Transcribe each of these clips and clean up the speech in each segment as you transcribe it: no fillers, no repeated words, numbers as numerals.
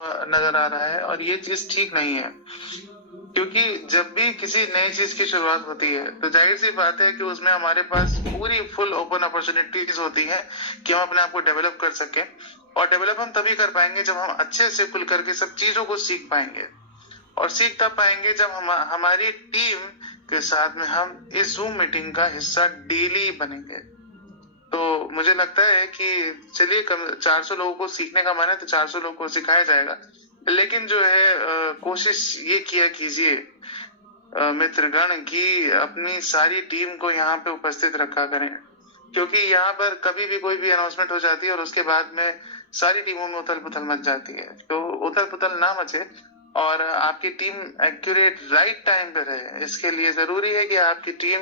नजर आ रहा है और ये चीज ठीक नहीं है, क्योंकि जब भी किसी नई चीज की शुरुआत होती है तो जाहिर सी बात है कि उसमें हमारे पास पूरी फुल ओपन अपॉर्चुनिटीज होती हैं कि हम अपने आप को डेवलप कर सकें। और डेवलप हम तभी कर पाएंगे जब हम अच्छे से खुल करके सब चीजों को सीख पाएंगे, और सीख तब पाएंगे जब हमारी टीम के साथ में हम इस जूम मीटिंग का हिस्सा डेली बनेंगे। तो मुझे लगता है कि चलिए, कम 400 लोगों को सीखने का मन है तो 400 लोगों को सिखाया जाएगा, लेकिन जो है कोशिश ये किया कीजिए मित्रगण की अपनी सारी टीम को यहाँ पे उपस्थित रखा करें, क्योंकि यहाँ पर कभी भी कोई भी अनाउंसमेंट हो जाती है और उसके बाद में सारी टीमों में उथल पुथल मच जाती है। तो उथल पुथल ना मचे और आपकी टीम एक्यूरेट राइट टाइम पे रहे, इसके लिए जरूरी है कि आपकी टीम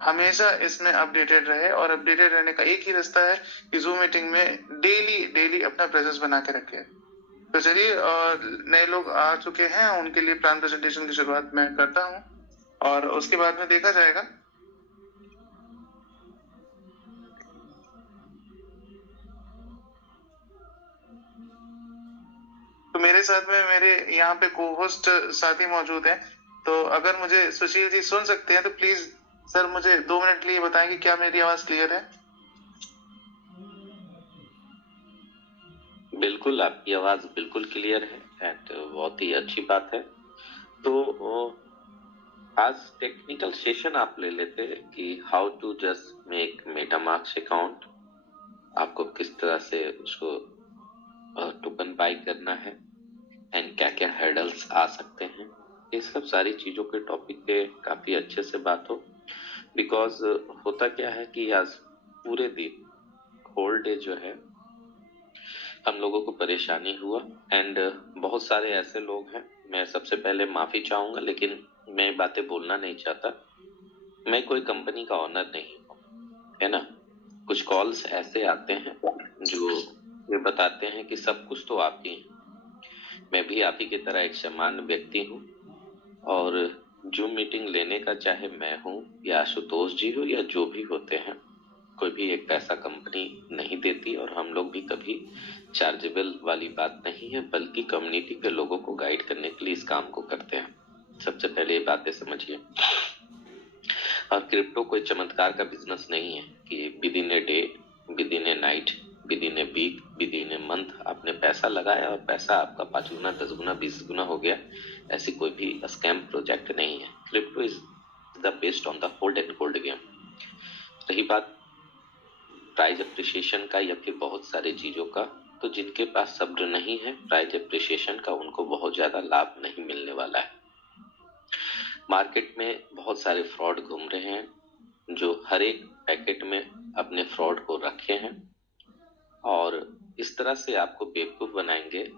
हमेशा इसमें अपडेटेड रहे, और अपडेटेड रहने का एक ही रास्ता है कि जूम मीटिंग में डेली डेली अपना प्रेजेंस बना के रखे। तो चलिए, नए लोग आ चुके हैं, उनके लिए प्लान प्रेजेंटेशन की शुरुआत मैं करता हूँ और उसके बाद में देखा जाएगा। तो मेरे साथ में मेरे यहाँ पे को होस्ट साथी मौजूद हैं, तो अगर मुझे सुशील जी सुन सकते हैं तो प्लीज सर मुझे 2 मिनट के लिए बताएं कि क्या मेरी आवाज क्लियर है। बिल्कुल, आपकी आवाज बिल्कुल क्लियर है एंड बहुत ही अच्छी बात है। तो आज टेक्निकल सेशन आप ले लेते हैं कि how to just make MetaMask account, आपको किस तरह से उसको टोकन बाय करना है एंड क्या क्या हर्डल्स आ सकते हैं। ये सब सारी चीजों के टॉपिक पे काफी अच्छे से बात हो, बिकॉज होता क्या है कि आज पूरे दिन होल डे जो है हम लोगों को परेशानी हुआ एंड बहुत सारे ऐसे लोग हैं, मैं सबसे पहले माफी चाहूंगा, लेकिन मैं बातें बोलना नहीं चाहता। मैं कोई कंपनी का ऑनर नहीं हूँ, है ना। कुछ कॉल्स ऐसे आते हैं जो ये बताते हैं कि सब कुछ तो आप ही हैं। मैं भी आप ही की तरह एक सामान्य व्यक्ति हूँ, और जूम मीटिंग लेने का चाहे मैं हूँ या आशुतोष जी हो या जो भी होते हैं, कोई भी एक पैसा कंपनी नहीं देती, और हम लोग भी कभी चार्जेबल वाली बात नहीं है, बल्कि कम्युनिटी के लोगों को गाइड करने के लिए इस काम को करते हैं। सबसे पहले ये बातें समझिए। और क्रिप्टो कोई चमत्कार का बिजनेस नहीं है कि within a day, within a night, within a week, within a month आपने पैसा लगाया और पैसा आपका 5 गुना 10 गुना 20 गुना हो गया। ऐसी कोई भी स्कैम प्रोजेक्ट नहीं है। Crypto is the based on the hold and hold game. रही बात प्राइस अप्रिसिएशन का या फिर बहुत सारे चीजों का, तो जिनके पास सब्र नहीं है प्राइस अप्रिसिएशन का, उनको बहुत ज्यादा लाभ नहीं मिलने वाला है। मार्केट में बहुत सारे फ्रॉड घूम रहे हैं जो हर एक पैकेट में अपने फ्रॉड को रखे हैं, और इस तरह से आपको बेवकूफ बनाएंगे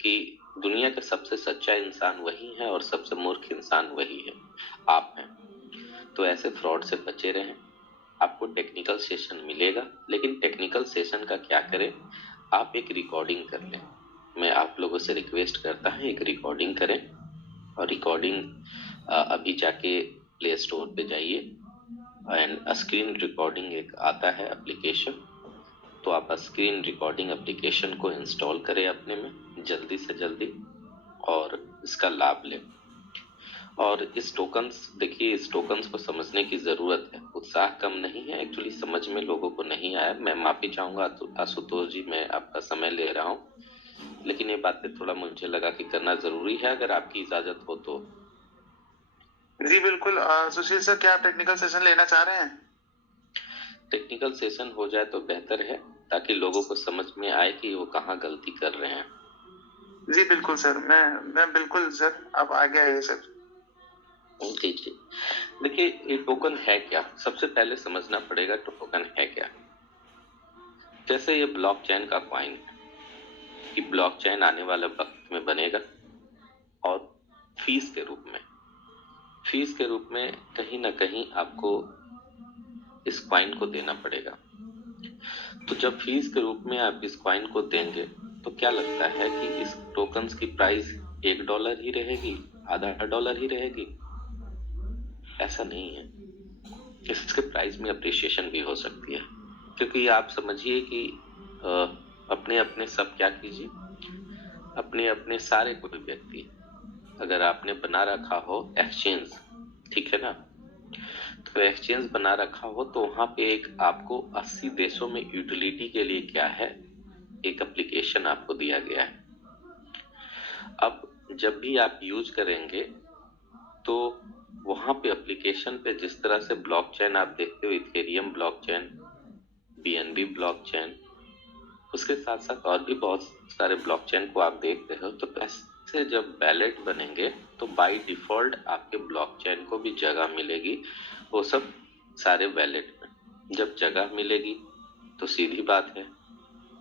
कि दुनिया का सबसे सच्चा इंसान वही है और सबसे मूर्ख इंसान वही है, आप हैं। तो ऐसे फ्रॉड से बचे रहें। आपको टेक्निकल सेशन मिलेगा, लेकिन टेक्निकल सेशन का क्या करें, आप एक रिकॉर्डिंग कर लें। मैं आप लोगों से रिक्वेस्ट करता हूं एक रिकॉर्डिंग करें, और रिकॉर्डिंग अभी जाके प्ले स्टोर पे जाइए एंड स्क्रीन रिकॉर्डिंग एक आता है एप्लीकेशन, तो आप स्क्रीन रिकॉर्डिंग एप्लीकेशन को इंस्टॉल करें अपने में जल्दी से जल्दी और इसका लाभ लें। और इस टोकन्स, देखिए इस टोकन्स को समझने की जरूरत है, उत्साह कम नहीं है, एक्चुअली समझ में लोगों को नहीं आया। मैं माफी चाहूंगा आशुतोष जी, मैं आपका समय ले रहा हूँ, लेकिन ये बातें थोड़ा मुझे लगा कि करना जरूरी है, अगर आपकी इजाजत हो तो। जी बिल्कुल। सुशील सर, क्या आप टेक्निकल सेशन लेना चाह रहे हैं? टेक्निकल सेशन हो जाए तो बेहतर है, ताकि लोगों को समझ में आए कि वो कहाँ गलती कर रहे हैं। जी बिल्कुल सर, मैं बिल्कुल सर, आप आगे आइए सर। जी जी। देखिए ये टोकन है क्या, सबसे पहले समझना पड़ेगा टोकन है क्या। जैसे ये ब्लॉकचेन का कॉइन है कि ब्लॉकचेन आने वाले वक्त में बनेगा, और फीस के रूप में कहीं ना कहीं आपको इस कॉइन को देना पड़ेगा। तो जब फीस के रूप में आप इस कॉइन को देंगे, तो क्या लगता है कि इस टोकन्स की प्राइस $1 ही रहेगी, आधा $1 ही रहेगी? ऐसा नहीं है, इसके प्राइस में अप्रिसिएशन भी हो सकती है। क्योंकि आप समझिए कि अपने अपने सब क्या कीजिए, अपने अपने सारे कोई व्यक्ति, अगर आपने बना रखा हो एक्सचेंज, ठीक है ना, तो एक्सचेंज बना रखा हो तो वहां पे एक आपको 80 देशों में यूटिलिटी के लिए क्या है, एक एप्लीकेशन आपको दिया गया है। अब जब भी आप यूज करेंगे तो वहां पे एप्लीकेशन पे जिस तरह से ब्लॉकचेन आप देखते हो, इथेरियम ब्लॉकचेन, बीएनबी ब्लॉकचेन, उसके साथ साथ और भी बहुत सारे ब्लॉकचेन को आप देख रहे हो, तो ऐसे जब वैलेट बनेंगे तो बाय डिफॉल्ट आपके ब्लॉकचेन को भी जगह मिलेगी वो सब सारे वैलेट में। जब जगह मिलेगी तो सीधी बात है,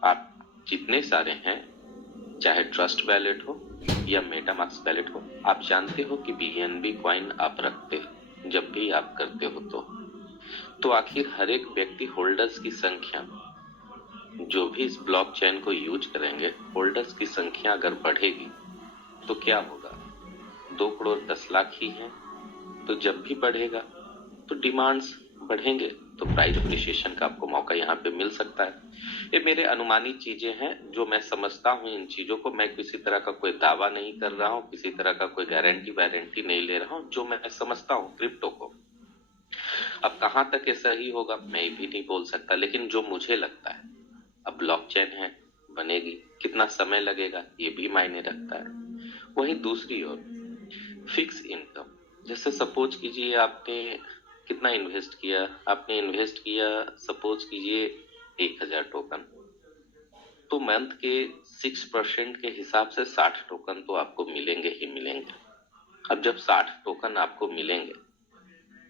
आप जितने सारे हैं, चाहे ट्रस्ट वैलेट हो या मेटामास्क वैलेट हो, आप जानते हो कि बीएनबी कॉइन आप रखते हो जब भी आप करते हो तो आखिर हर एक व्यक्ति होल्डर्स की संख्या, जो भी इस ब्लॉकचेन को यूज करेंगे, होल्डर्स की संख्या अगर बढ़ेगी तो क्या होगा, 2 करोड़ 10 लाख ही है, तो जब भी बढ़ेगा तो डिमांड्स बढ़ेंगे, तो प्राइस अप्रिशिएशन का आपको मौका यहाँ पे मिल सकता है। ये मेरे अनुमानित चीजें हैं जो मैं समझता हूँ इन चीजों को, मैं किसी तरह का कोई दावा नहीं कर रहा हूँ, किसी तरह का कोई गारंटी नहीं ले रहा हूँ, जो मैं समझता हूँ क्रिप्टो को। अब कहाँ तक ये सही होगा मैं भी नहीं बोल सकता, लेकिन जो मुझे लगता है, अब ब्लॉकचेन है, बनेगी, कितना समय लगेगा ये भी मायने रखता है। वहीं दूसरी ओर फिक्स इनकम, जैसे सपोज कीजिए आपने कितना इन्वेस्ट किया, आपने इन्वेस्ट किया सपोज कीजिए 1000 टोकन, तो मंथ के 6% के हिसाब से 60 टोकन तो आपको मिलेंगे ही मिलेंगे। अब जब 60 टोकन आपको मिलेंगे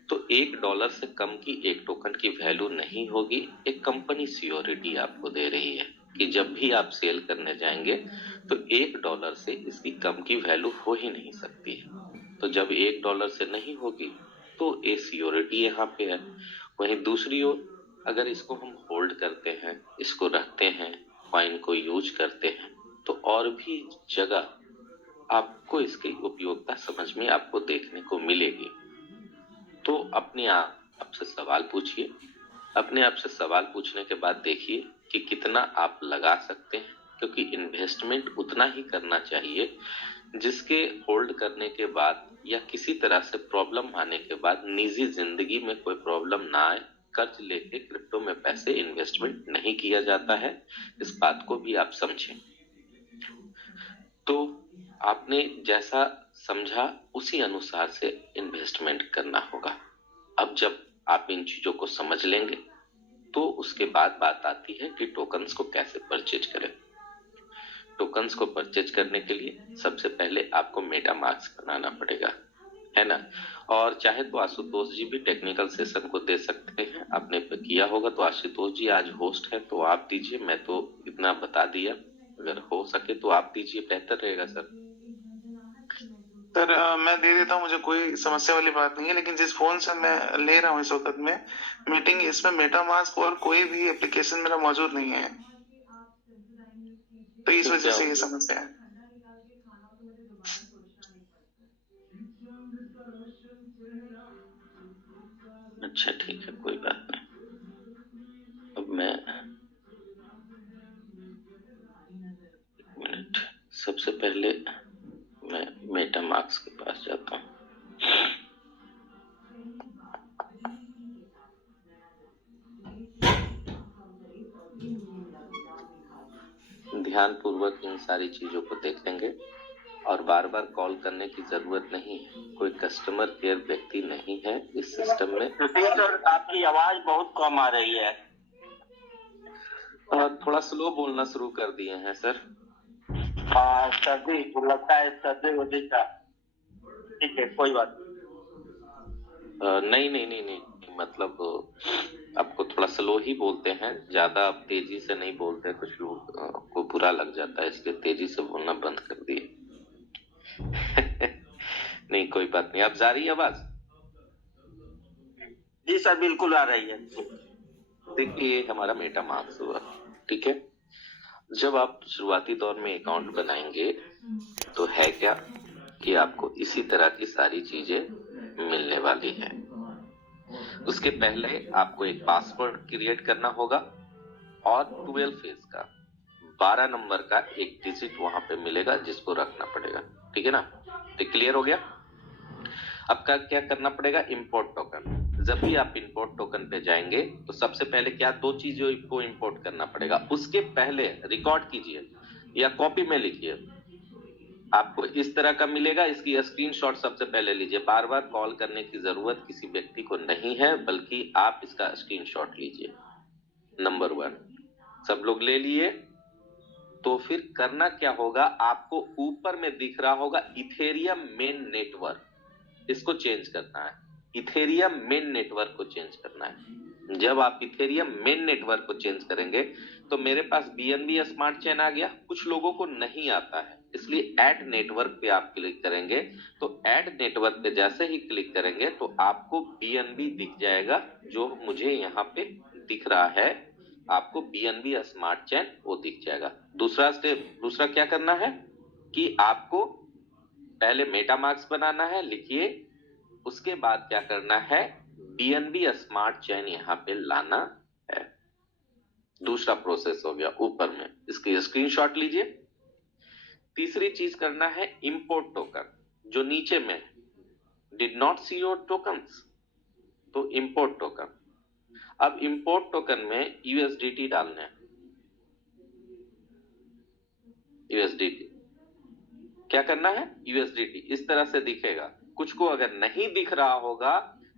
तो $1 से कम की एक टोकन की वैल्यू नहीं होगी। एक कंपनी सियोरिटी आपको दे रही है कि जब भी आप सेल करने जाएंगे तो $1 से इसकी कम की वैल्यू हो ही नहीं सकती है। तो जब $1 से नहीं होगी तो ये सियोरिटी यहाँ पे है। वहीं दूसरी ओर अगर इसको हम होल्ड करते हैं, इसको रखते हैं, कॉइन को यूज करते हैं, तो और भी जगह आपको इसकी उपयोगिता समझ में आपको देखने को मिलेगी। तो अपने आप से सवाल पूछिए, अपने आप से सवाल पूछने के बाद देखिए कि कितना आप लगा सकते हैं, क्योंकि इन्वेस्टमेंट उतना ही करना चाहिए जिसके होल्ड करने के बाद या किसी तरह से प्रॉब्लम आने के बाद निजी जिंदगी में कोई प्रॉब्लम ना आए। कर्ज लेके क्रिप्टो में पैसे इन्वेस्टमेंट नहीं किया जाता है, इस बात को भी आप समझें। तो आपने जैसा समझा उसी अनुसार से इन्वेस्टमेंट करना होगा। अब जब आप इन चीजों को समझ लेंगे तो उसके बाद बात आती है कि टोकन्स को कैसे परचेज करें। टोकन्स को परचेज करने के लिए सबसे पहले आपको मेटामास्क बनाना पड़ेगा, है ना। और चाहे तो आशुतोष जी भी टेक्निकल सेशन को दे सकते हैं, आपने किया होगा तो आशुतोष जी आज होस्ट है तो आप दीजिए, मैं तो इतना बता दिया, अगर हो सके तो आप दीजिए, बेहतर रहेगा सर। सर मैं दे देता हूँ, मुझे कोई समस्या वाली बात नहीं है, लेकिन जिस फोन से मैं ले रहा हूँ इस वक्त में मीटिंग, इसमें मेटामास्क और कोई भी एप्लीकेशन मेरा मौजूद नहीं है, तो इस वजह से ये समस्या है। अच्छा ठीक है, कोई बात नहीं। अब मैं एक मिनट, सबसे पहले मैं मेटामास्क के पास जाता हूँ। ध्यान पूर्वक इन सारी चीजों को देखेंगे और बार बार कॉल करने की जरूरत नहीं है, कोई कस्टमर केयर व्यक्ति नहीं है इस सिस्टम में। सर आपकी आवाज बहुत कम आ रही है। थोड़ा स्लो बोलना शुरू कर दिए हैं सर। सर्दी लगता है, सर्दी वजह का। ठीक है, कोई बात नहीं, मतलब आपको थोड़ा स्लो ही बोलते हैं, ज्यादा आप तेजी से नहीं बोलते, कुछ लोग को बुरा लग जाता है, इसलिए तेजी से बोलना बंद कर दिए। नहीं कोई बात नहीं, अब जा रही है आवाज? जी सर, बिल्कुल आ रही है। देखिए हमारा मेटामास्क हुआ, ठीक है। जब आप शुरुआती दौर में अकाउंट बनाएंगे तो है क्या कि आपको इसी तरह की सारी चीजें मिलने वाली है। उसके पहले आपको एक पासवर्ड क्रिएट करना होगा और 12 फेज का 12 नंबर का एक डिजिट वहां पे मिलेगा जिसको रखना पड़ेगा। ठीक है ना? तो क्लियर हो गया? अब क्या करना पड़ेगा? Import token. जब भी आप इंपोर्ट टोकन पे जाएंगे तो सबसे पहले क्या दो चीजों को इंपोर्ट करना पड़ेगा। उसके पहले रिकॉर्ड कीजिए या कॉपी में लिखिए, आपको इस तरह का मिलेगा। इसकी स्क्रीनशॉट सबसे पहले लीजिए। बार बार कॉल करने की जरूरत किसी व्यक्ति को नहीं है, बल्कि आप इसका स्क्रीनशॉट लीजिए। नंबर 1 सब लोग ले लिए। तो फिर करना क्या होगा, आपको ऊपर में दिख रहा होगा इथेरियम मेन नेटवर्क, इसको चेंज करना है। इथेरियम मेन नेटवर्क को चेंज करना है। जब आप इथेरियम मेन नेटवर्क को चेंज करेंगे तो मेरे पास बीएनबी स्मार्ट चेन आ गया। कुछ लोगों को नहीं आता है, इसलिए ऐड नेटवर्क पे आप क्लिक करेंगे। तो ऐड नेटवर्क पे जैसे ही क्लिक करेंगे तो आपको बीएनबी दिख जाएगा, जो मुझे यहाँ पे दिख रहा है। आपको बीएनबी स्मार्ट चेन वो दिख जाएगा। दूसरा क्या करना है कि आपको पहले मेटामास्क बनाना है, लिखिए। उसके बाद क्या करना है, बीएनबी स्मार्ट चेन यहाँ पे लाना है। दूसरा प्रोसेस हो गया ऊपर में, इसकी स्क्रीनशॉट लीजिए। तीसरी चीज करना है इंपोर्ट टोकन, जो नीचे में did not see your tokens, तो इंपोर्ट टोकन। अब इंपोर्ट टोकन में यूएसडीटी डालना है। यूएसडीटी क्या करना है, यूएसडीटी इस तरह से दिखेगा। कुछ को अगर नहीं दिख रहा होगा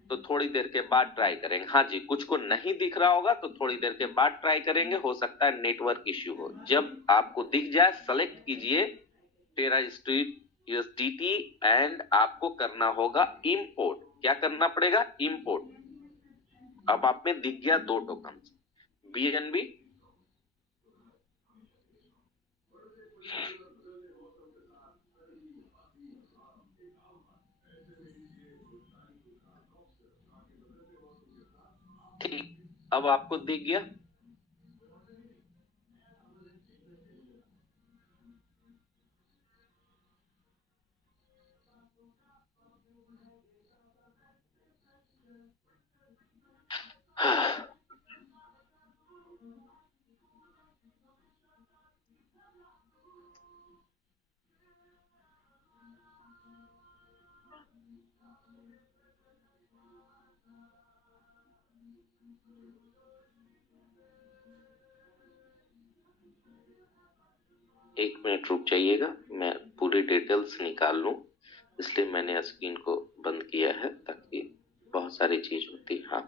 तो थोड़ी देर के बाद ट्राई करेंगे। हाँ जी, कुछ को नहीं दिख रहा होगा तो थोड़ी देर के बाद ट्राई करेंगे, हो सकता है नेटवर्क इश्यू हो। जब आपको दिख जाए सेलेक्ट कीजिए टेरा स्ट्रीट यूएसडीटी एंड आपको करना होगा इंपोर्ट। क्या करना पड़ेगा, इंपोर्ट। अब आप में दिख गया 2 टोकन बीएनबी ठीक। अब आपको दिख गया एक मिनट रुक जाइएगा, मैं पूरी डिटेल्स निकाल लूं, इसलिए मैंने स्क्रीन को बंद किया है ताकि बहुत सारी चीज होती। हाँ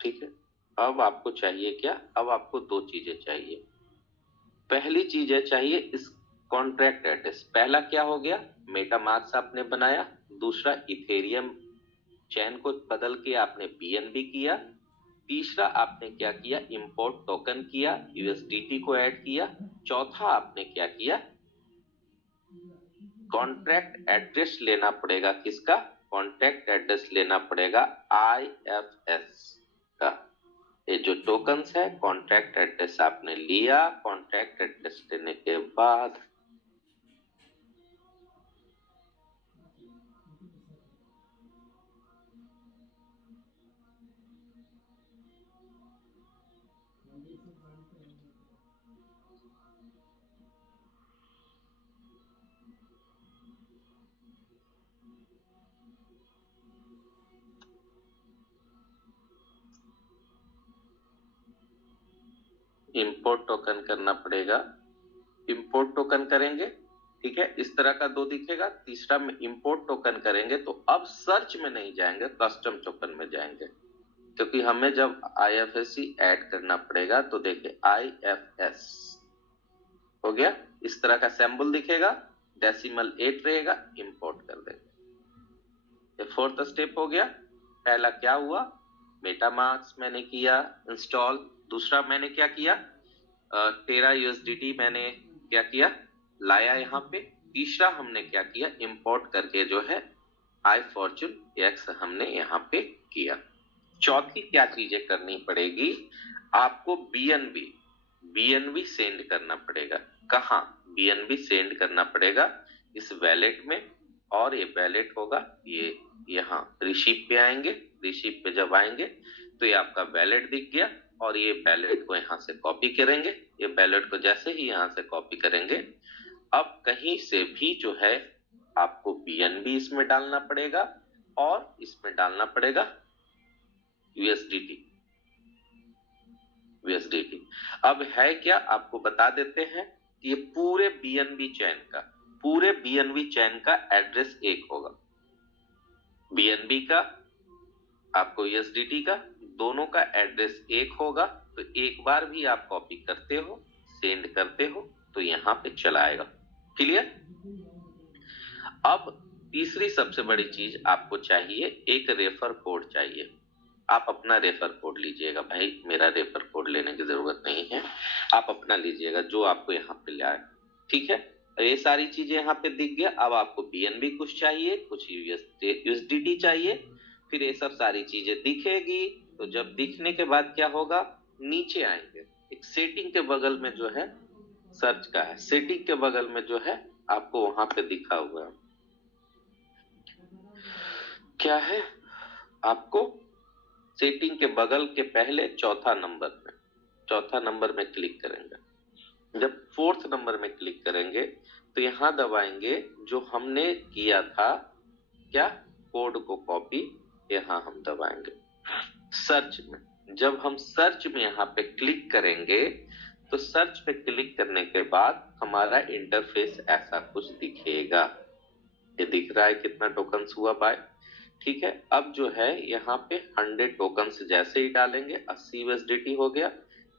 ठीक है। अब आपको चाहिए क्या, अब आपको 2 चीजें चाहिए। पहली चीज है चाहिए इस कॉन्ट्रैक्ट एड्रेस। पहला क्या हो गया, मेटामास्क आपने बनाया। दूसरा इथेरियम चैन को बदल के आपने बीएनबी किया। तीसरा आपने क्या किया, इंपोर्ट टोकन किया, यूएसडीटी को ऐड किया। चौथा आपने क्या किया, कॉन्ट्रैक्ट एड्रेस लेना पड़ेगा। किसका, कॉन्ट्रैक्ट एड्रेस लेना पड़ेगा आईएफएस का। ये जो टोकन्स है कॉन्ट्रैक्ट एड्रेस आपने लिया। कॉन्ट्रैक्ट एड्रेस लेने के बाद इंपोर्ट टोकन करना पड़ेगा। इंपोर्ट टोकन करेंगे, ठीक है, इस तरह का 2 दिखेगा। तीसरा में इंपोर्ट टोकन करेंगे तो अब सर्च में नहीं जाएंगे, कस्टम टोकन में जाएंगे, क्योंकि हमें जब आईएफएससी ऐड करना पड़ेगा। तो देखिए आईएफएस हो गया, इस तरह का सिंबल दिखेगा, डेसिमल 8 रहेगा, इंपोर्ट कर देंगे। ये 4th स्टेप हो गया। पहला क्या हुआ, मेटामास्क मैंने किया इंस्टॉल। दूसरा मैंने क्या किया, टेरा यूएसडीटी मैंने क्या किया, लाया यहाँ पे। तीसरा हमने क्या किया, इंपोर्ट करके जो है आई फॉर्चून एक्स हमने यहाँ पे किया। चौथी क्या चीजें करनी पड़ेगी, आपको बीएनबी सेंड करना पड़ेगा। कहाँ बीएनबी सेंड करना पड़ेगा, इस वैलेट में और ये बैलेट होगा, ये यहाँ रिसीप पे आएंगे। रिसीप पे जब आएंगे तो ये आपका बैलेट दिख गया, और ये बैलेट को यहाँ से कॉपी करेंगे। ये बैलेट को जैसे ही यहाँ से कॉपी करेंगे, अब कहीं से भी जो है आपको बीएनबी इसमें डालना पड़ेगा, और इसमें डालना पड़ेगा यूएसडीटी। यूएसडीटी अब है क्या, आपको बता देते हैं कि ये पूरे बीएनबी चैन का एड्रेस एक होगा। बीएनबी का, आपको यूएसडीटी का, दोनों का एड्रेस एक होगा। तो एक बार भी आप कॉपी करते हो, सेंड करते हो, तो यहाँ पे चला आएगा। क्लियर? अब तीसरी सबसे बड़ी चीज आपको चाहिए, एक रेफर कोड चाहिए। आप अपना रेफर कोड लीजिएगा भाई, मेरा रेफर कोड लेने की जरूरत नहीं है, आप अपना लीजिएगा जो आपको यहाँ पे लाए। ठीक है, ये सारी चीजें यहाँ पे दिख गया। अब आपको बीएनबी कुछ चाहिए, कुछ यूएसडीटी चाहिए, फिर ये सब सारी चीजें दिखेगी। तो जब दिखने के बाद क्या होगा, नीचे आएंगे, एक सेटिंग के बगल में जो है सर्च का है, सेटिंग के बगल में जो है आपको वहां पे दिखा हुआ है, क्या है, आपको सेटिंग के बगल के पहले चौथा नंबर में क्लिक करेंगे। जब फोर्थ नंबर में क्लिक करेंगे तो यहां दबाएंगे, जो हमने किया था क्या, कोड को कॉपी, यहां हम दबाएंगे सर्च में। जब हम सर्च में यहाँ पे क्लिक करेंगे तो सर्च पे क्लिक करने के बाद हमारा इंटरफेस ऐसा कुछ दिखेगा। ये दिख रहा है कितना टोकन्स हुआ बाय। ठीक है, अब जो है यहाँ पे 100 टोकन्स जैसे ही डालेंगे 80 यूएसडीटी हो गया।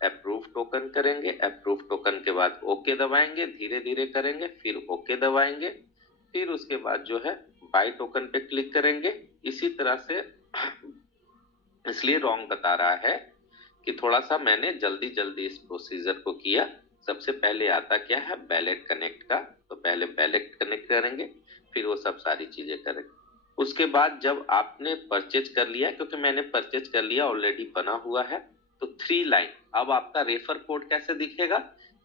अप्रूव टोकन करेंगे, अप्रूव टोकन के बाद ओके दबाएंगे, धीरे धीरे करेंगे, फिर ओके दबाएंगे, फिर उसके बाद जो है बाय टोकन पे क्लिक करेंगे। इसी तरह से, इसलिए रॉन्ग बता रहा है कि थोड़ा सा मैंने जल्दी इस प्रोसीजर को किया। सबसे पहले आता क्या है, बैलेट कनेक्ट का, तो पहले बैलेट कनेक्ट करेंगे, फिर वो सब सारी चीजें करेंगे। उसके बाद जब आपने परचेज कर लिया, क्योंकि मैंने परचेज कर लिया, ऑलरेडी बना हुआ है, तो 3 लाइन, अब आपका रेफर कोड कैसे दिखेगा,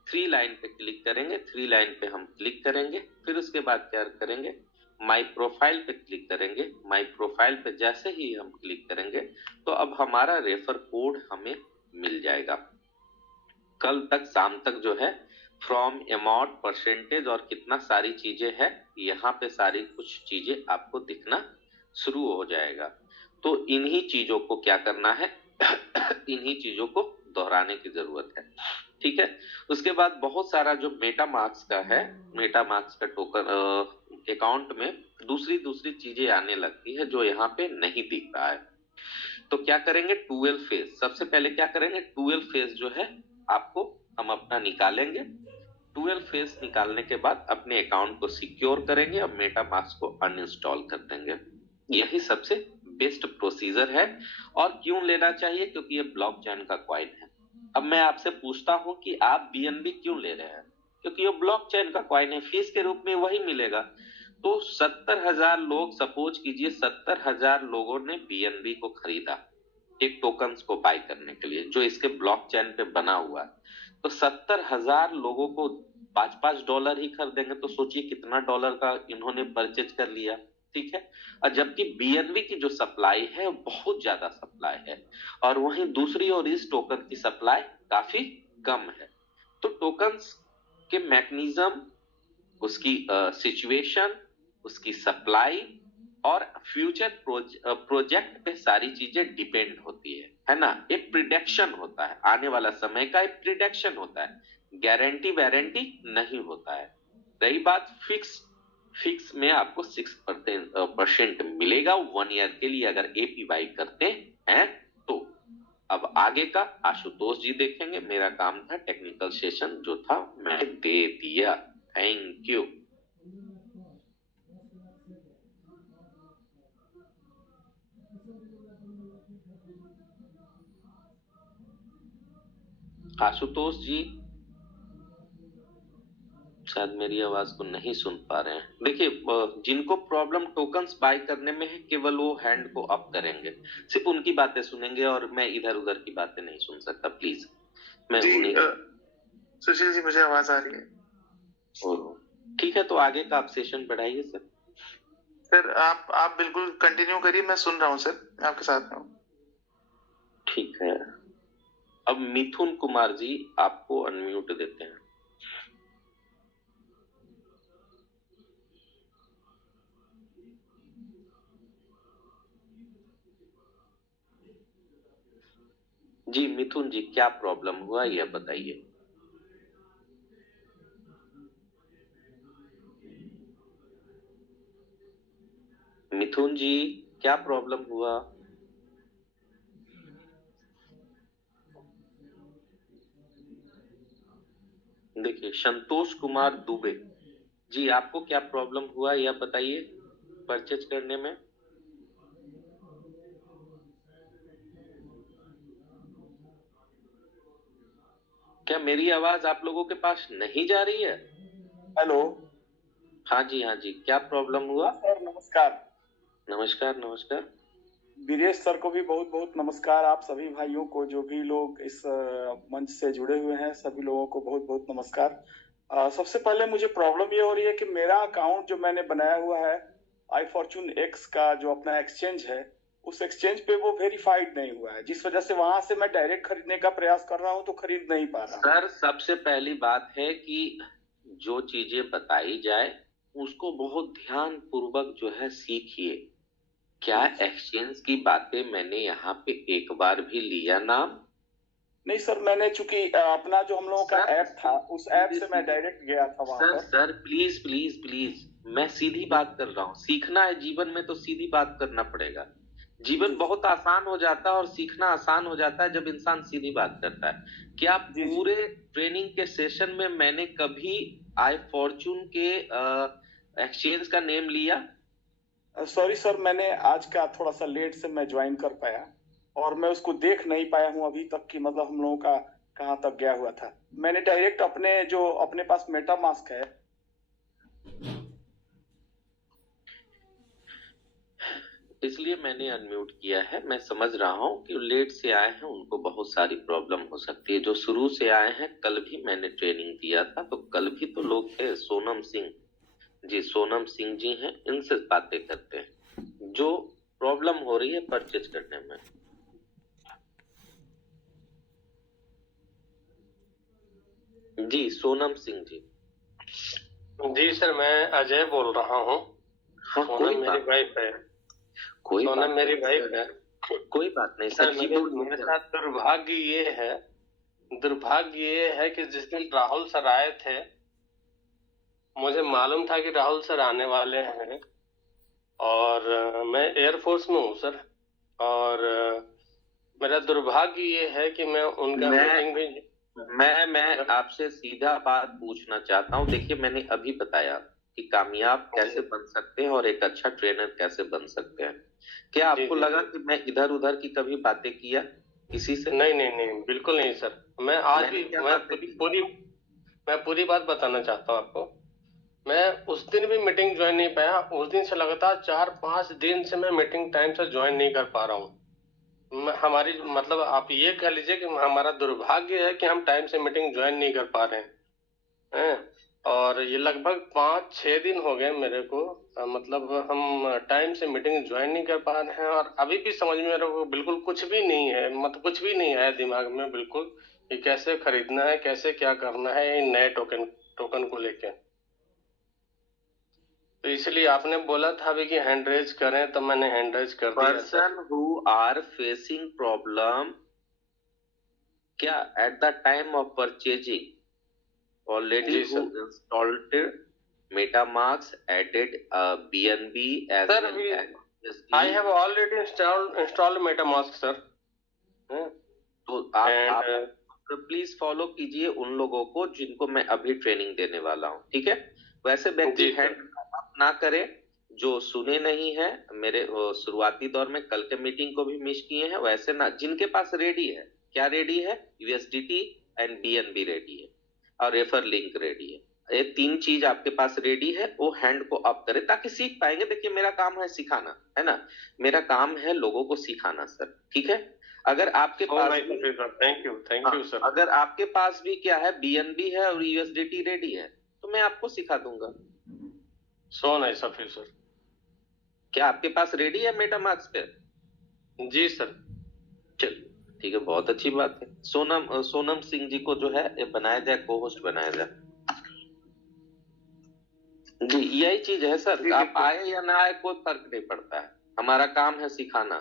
3 लाइन पे क्लिक करेंगे, 3 लाइन पे हम क्लिक करेंगे, फिर उसके बाद क्या करेंगे, माई प्रोफाइल पे क्लिक करेंगे। माई प्रोफाइल पे जैसे ही हम क्लिक करेंगे तो अब हमारा रेफर कोड हमें मिल जाएगा। कल तक, शाम तक जो है फ्रॉम, अमाउंट, परसेंटेज और कितना सारी चीजें है, यहाँ पे सारी कुछ चीजें आपको दिखना शुरू हो जाएगा। तो इन्हीं चीजों को क्या करना है इन्हीं चीजों को दोहराने की जरूरत है। ठीक है, उसके बाद बहुत सारा जो मेटामास्क का है, मेटामास्क का टोकन अकाउंट में दूसरी चीजें आने लगती है जो यहाँ पे नहीं दिख रहा है। तो क्या करेंगे, 12 फेज, सबसे पहले क्या करेंगे, 12 फेज जो है आपको हम अपना निकालेंगे। 12 फेज निकालने के बाद अपने अकाउंट को सिक्योर करेंगे और मेटामास्क को अनइंस्टॉल कर देंगे। यही सबसे बेस्ट प्रोसीजर है। और क्यों लेना चाहिए, क्योंकि ये ब्लॉकचेन का कॉइन है। अब मैं आपसे पूछता हूं कि आप बीएनबी क्यों ले रहे हैं, क्योंकि ये ब्लॉकचेन का कॉइन है, फीस के रूप में वही मिलेगा। तो 70,000 लोग, सपोज कीजिए 70,000 लोगों ने बीएनबी को खरीदा एक टोकन्स को बाय करने के लिए, जो इसके ब्लॉकचेन पे बना हुआ है। तो 70,000 लोगों को $5 ही खरीदेंगे, तो सोचिए कितना डॉलर का इन्होंने परचेज कर लिया। ठीक है, और जबकि बीएनबी की जो सप्लाई है बहुत ज्यादा सप्लाई है, और वहीं दूसरी ओर इस टोकन की सप्लाई काफी कम है। तो टोकन्स के मैकेनिज्म, उसकी सिचुएशन, उसकी सप्लाई और फ्यूचर प्रोजेक्ट पे सारी चीजें डिपेंड होती है ना। एक प्रिडिक्शन होता है, आने वाला समय का एक प्रिडिक्शन होता है, गारंटी वारंटी नहीं होता है। रही बात फिक्स में आपको 6% मिलेगा 1 ईयर के लिए अगर एपीवाई करते हैं। तो अब आगे का आशुतोष जी देखेंगे, मेरा काम था टेक्निकल सेशन जो था मैं दे दिया। Thank you. आशुतोष जी शायद मेरी आवाज को नहीं सुन पा रहे हैं। देखिए, जिनको प्रॉब्लम टोकन्स बाय करने में है, केवल वो हैंड को अप करेंगे, सिर्फ उनकी बातें सुनेंगे, और मैं इधर उधर की बातें नहीं सुन सकता। प्लीज, मैं सुशील जी, मुझे आवाज आ रही है। ठीक है, तो आगे का आप सेशन बढ़ाइए सर। सर आप बिल्कुल कंटिन्यू करिए, मैं सुन रहा हूँ सर, मैं आपके साथ में हूँ। ठीक है, अब मिथुन कुमार जी आपको अनम्यूट देते हैं। जी मिथुन जी, क्या प्रॉब्लम हुआ यह बताइए। मिथुन जी, क्या प्रॉब्लम हुआ। देखिए, संतोष कुमार दुबे जी, आपको क्या प्रॉब्लम हुआ यह बताइए परचेज करने में। क्या मेरी आवाज आप लोगों के पास नहीं जा रही है। हेलो। हाँ जी, हाँ जी, क्या प्रॉब्लम हुआ। सर नमस्कार। नमस्कार नमस्कार। वीरेश सर को भी बहुत बहुत नमस्कार। आप सभी भाइयों को, जो भी लोग इस मंच से जुड़े हुए हैं, सभी लोगों को बहुत बहुत नमस्कार। सबसे पहले मुझे प्रॉब्लम ये हो रही है कि मेरा अकाउंट जो मैंने बनाया हुआ है आई फॉर्चून एक्स का, जो अपना एक्सचेंज है, उस एक्सचेंज पे वो वेरीफाइड नहीं हुआ है, जिस वजह से वहां से मैं डायरेक्ट खरीदने का प्रयास कर रहा हूं तो खरीद नहीं पा रहा। सर, सबसे पहली बात है कि जो चीजें बताई जाए उसको बहुत ध्यान पूर्वक जो है सीखिए। क्या एक्सचेंज की बातें मैंने यहाँ पे एक बार भी लिया नाम। नहीं सर, मैंने चूंकि अपना जो हम लोगों का सर, ऐप था, उस ऐप से मैं डायरेक्ट गया था वहां सर पर। सर प्लीज प्लीज प्लीज, मैं सीधी बात कर रहा हूँ। सीखना है जीवन में तो सीधी बात करना पड़ेगा। जीवन बहुत आसान हो जाता है और सीखना आसान हो जाता है जब इंसान सीधी बात करता है। क्या जी, जी। पूरे ट्रेनिंग के सेशन में मैंने कभी आई फॉर्चून के एक्सचेंज का नेम लिया। सॉरी सर, मैंने आज का थोड़ा सा लेट से मैं ज्वाइन कर पाया और मैं उसको देख नहीं पाया हूँ अभी तक कि मतलब हम लोगों का कहाँ तक गया हुआ था। मैंने डायरेक्ट अपने पास मेटा मास्क है। इसलिए मैंने अनम्यूट किया है। मैं समझ रहा हूँ कि लेट से आए हैं, उनको बहुत सारी प्रॉब्लम हो सकती है। जो शुरू से आए हैं, कल भी मैंने ट्रेनिंग दिया था, तो कल भी तो लोग थे। सोनम सिंह जी, सोनम सिंह जी हैं, इनसे बातें करते हैं जो प्रॉब्लम हो रही है परचेज करने में। जी सोनम सिंह जी। जी सर, मैं अजय बोल रहा हूँ। हाँ, सोनम मेरी वाइफ है। सोनम मेरी वाइफ है। कोई बात नहीं सर, सर। मेरे साथ दुर्भाग्य ये है कि जिस दिन राहुल सर आए थे, मुझे मालूम था कि राहुल सर आने वाले हैं और मैं एयरफोर्स में हूँ सर। और मेरा दुर्भाग्य ये है कि मैं उनका मीटिंग भी मैं आपसे सीधा बात पूछना चाहता हूँ। देखिए, मैंने अभी बताया कि कामयाब कैसे बन सकते हैं और एक अच्छा ट्रेनर कैसे बन सकते हैं। क्या आपको लगा कि मैं इधर उधर की कभी बातें किया किसी से? नहीं नहीं नहीं, बिल्कुल नहीं सर। मैं आज भी मैं पूरी बात बताना चाहता हूँ आपको। मैं उस दिन भी मीटिंग ज्वाइन नहीं पाया। उस दिन से लगातार 4-5 दिन से मैं मीटिंग टाइम से ज्वाइन नहीं कर पा रहा हूँ। हमारी मतलब आप ये कह लीजिए कि हमारा दुर्भाग्य है कि हम टाइम से मीटिंग ज्वाइन नहीं कर पा रहे हैं। और ये लगभग 5-6 दिन हो गए मेरे को। मतलब हम टाइम से मीटिंग ज्वाइन नहीं कर पा रहे हैं और अभी भी समझ में मेरे को बिल्कुल कुछ भी नहीं है। मतलब कुछ भी नहीं आया दिमाग में बिल्कुल कि कैसे खरीदना है, कैसे क्या करना है इन नए टोकन को लेके। तो इसलिए आपने बोला था अभी कि हैंड रेज करें, तो मैंने हैंड रेज कर दिया। Person who are facing problem, क्या at the time of purchasing already who installed MetaMask, added BNB as Sir, well as USD? I have already installed MetaMask, sir. तो आप please follow कीजिए उन लोगों को जिनको मैं अभी ट्रेनिंग देने वाला हूँ, ठीक है। वैसे व्यक्ति हैंड ना करें जो सुने नहीं है मेरे शुरुआती दौर में, कल के मीटिंग को भी मिस किए हैं। वैसे ना, जिनके पास रेडी है, क्या रेडी है, USDT एंड BNB रेडी है और रेफर लिंक रेडी है। ये 3 चीज आपके पास रेडी है, वो हैंड को अप करे ताकि सीख पाएंगे। देखिए, मेरा काम है सिखाना, है ना। मेरा काम है लोगों को सिखाना सर, ठीक है। अगर आपके पास थैंक यू सर। अगर आपके पास भी क्या है, BNB है और USDT रेडी है, तो मैं आपको सिखा दूंगा। So nice of you sir. क्या आपके पास रेडी है मेटामास्क पे? जी सर। चलिए ठीक है, बहुत अच्छी बात है। सोनम सिंह जी को जो है ये बनाया जाए, को होस्ट बनाया जाए। जी यही चीज है सर, जी, आप बिल्कुल। आए या ना आए कोई फर्क नहीं पड़ता है, हमारा काम है सिखाना।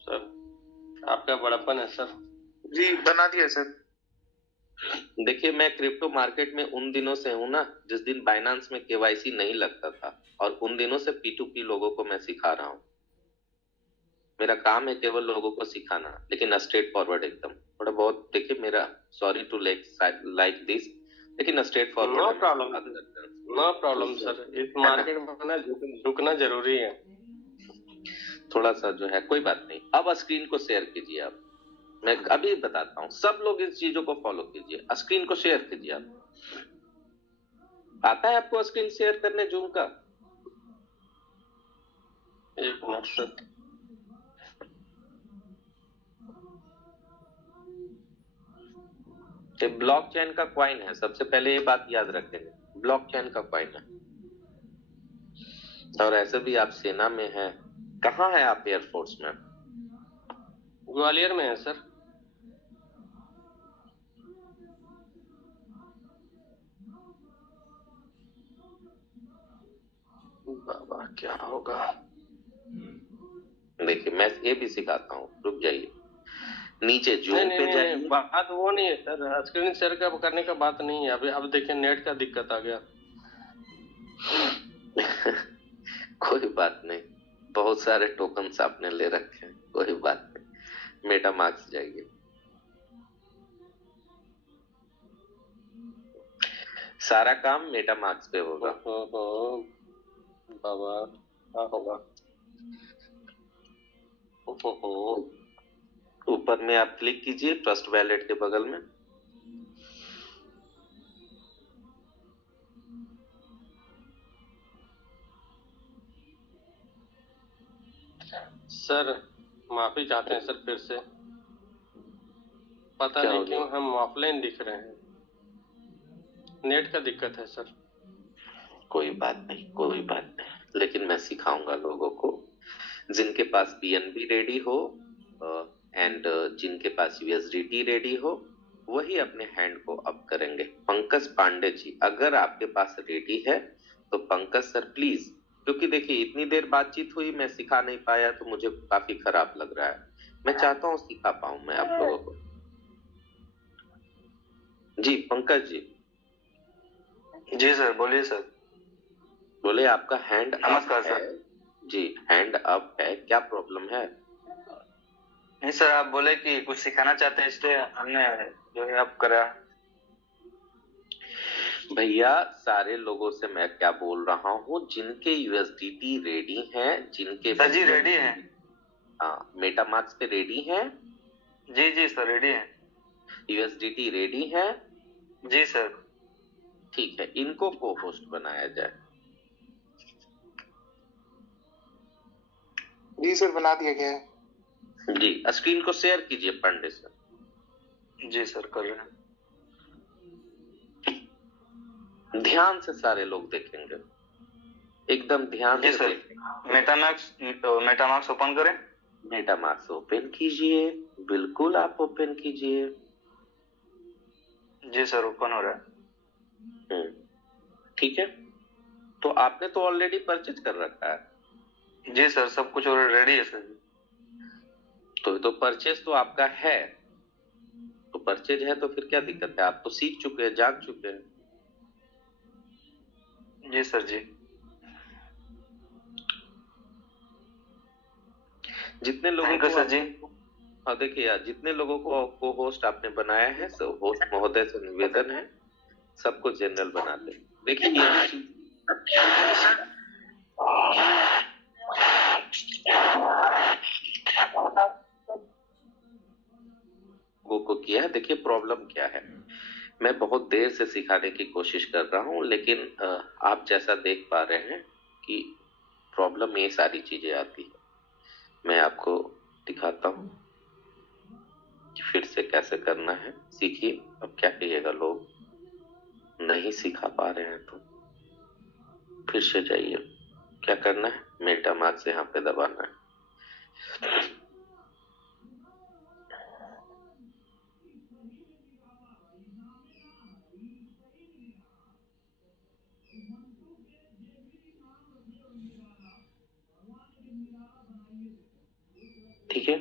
सर आपका बड़प्पन है सर। जी बना दिया सर। देखिए मैं क्रिप्टो मार्केट में उन दिनों से हूं ना जिस दिन बाइनांस में केवाईसी नहीं लगता था, और उन दिनों से P2P लोगों को मैं सिखा रहा हूँ। मेरा काम है केवल लोगों को सिखाना, लेकिन स्ट्रेट फॉरवर्ड एकदम। थोड़ा बहुत देखिए मेरा, सॉरी टू लाइक दिस, लेकिन straight no forward problem, no problem sir. इस मार्केट में ना झुकना जरूरी है। थोड़ा सा जो है, कोई बात नहीं। अब स्क्रीन को शेयर कीजिए आप, मैं अभी बताता हूँ। सब लोग इस चीजों को फॉलो कीजिए, स्क्रीन को शेयर कीजिए आप। आता है आपको स्क्रीन शेयर करने जूम का? एक मिनट सर। ये ब्लॉकचेन का क्वाइन है, सबसे पहले ये बात याद रखेंगे, ब्लॉकचेन का क्वाइन है। और ऐसे भी आप सेना में हैं। कहाँ है आप एयरफोर्स में? ग्वालियर में है सर। बाबा क्या होगा। देखिए मैं ये भी सिखाता हूँ, रुक जाइए। नीचे जूम नहीं नहीं पे नहीं, जाइए। नहीं बात वो नहीं है सर, स्क्रीन शेयर का करने का बात नहीं है। अभी अब देखिए नेट का दिक्कत आ गया। कोई बात नहीं, बहुत सारे टोकन्स आपने ले रखे हैं, कोई बात नहीं। मेटामास्क जाइए, सारा काम मेटामास्क पे होगा। बाबा क्या होगा। ऊपर में आप क्लिक कीजिए ट्रस्ट वैलेट के बगल में। सर माफी चाहते हैं सर फिर से, पता क्या नहीं हो गया? क्यों हम ऑफलाइन दिख रहे हैं। नेट का दिक्कत है सर। कोई बात नहीं, कोई बात नहीं, लेकिन मैं सिखाऊंगा लोगों को। जिनके पास BNB रेडी हो एंड जिनके पास USDT रेडी हो, वही अपने हैंड को अप करेंगे। पंकज पांडे जी, अगर आपके पास रेडी है तो पंकज सर प्लीज, क्योंकि देखिए इतनी देर बातचीत हुई, मैं सिखा नहीं पाया तो मुझे काफी खराब लग रहा है। मैं चाहता हूँ सिखा पाऊं मैं आप लोगों को। जी पंकज जी। जी सर, बोलिए सर। बोले आपका हैंड नमस्कार अप है। सर। जी हैंड अप है, क्या प्रॉब्लम है? नहीं सर, आप बोले कि कुछ सिखाना चाहते हैं, इसलिए हमने जो है आप करा। भैया सारे लोगों से मैं क्या बोल रहा हूँ, जिनके USDT रेडी हैं, जिनके सर जी रेडी हैं। हाँ मेटामास्क पे रेडी हैं। जी जी सर रेडी हैं। USDT रेडी है। जी सर। ठीक है, इनको को होस्ट बनाया जाए। जी सर बना दिया गया है। जी स्क्रीन को शेयर कीजिए पांडे सर। जी सर कर रहे हैं। ध्यान से सारे लोग देखेंगे, एकदम ध्यान जी से सर। देखेंगे। मेटामास्क ओपन करें। मेटामास्क ओपन कीजिए, बिल्कुल आप ओपन कीजिए। जी सर ओपन हो रहा है। ठीक है, तो आपने तो ऑलरेडी परचेज कर रखा है। जी सर सब कुछ रेडी है सर। तो परचेज तो आपका है, तो परचेज है तो फिर क्या दिक्कत है? आप तो सीख चुके हैं, जान चुके हैं। जी सर जी। जितने लोगों थैंक यू को सर जी। हाँ देखिए यार, जितने लोगों को होस्ट आपने बनाया है, सब होस्ट महोदय से निवेदन है सबको जनरल बना दे। देखिए यही चीज लोगों को किया है। देखिए प्रॉब्लम क्या है, मैं बहुत देर से सिखाने की कोशिश कर रहा हूँ, लेकिन आप जैसा देख पा रहे हैं कि प्रॉब्लम ये सारी चीजें आती है। मैं आपको दिखाता हूँ कि फिर से कैसे करना है, सीखिए। अब क्या कहिएगा, लोग नहीं सिखा पा रहे हैं तो फिर से जाइए, क्या करना है, मेटामार्क्स यहाँ पे दबाना है। ठीक है,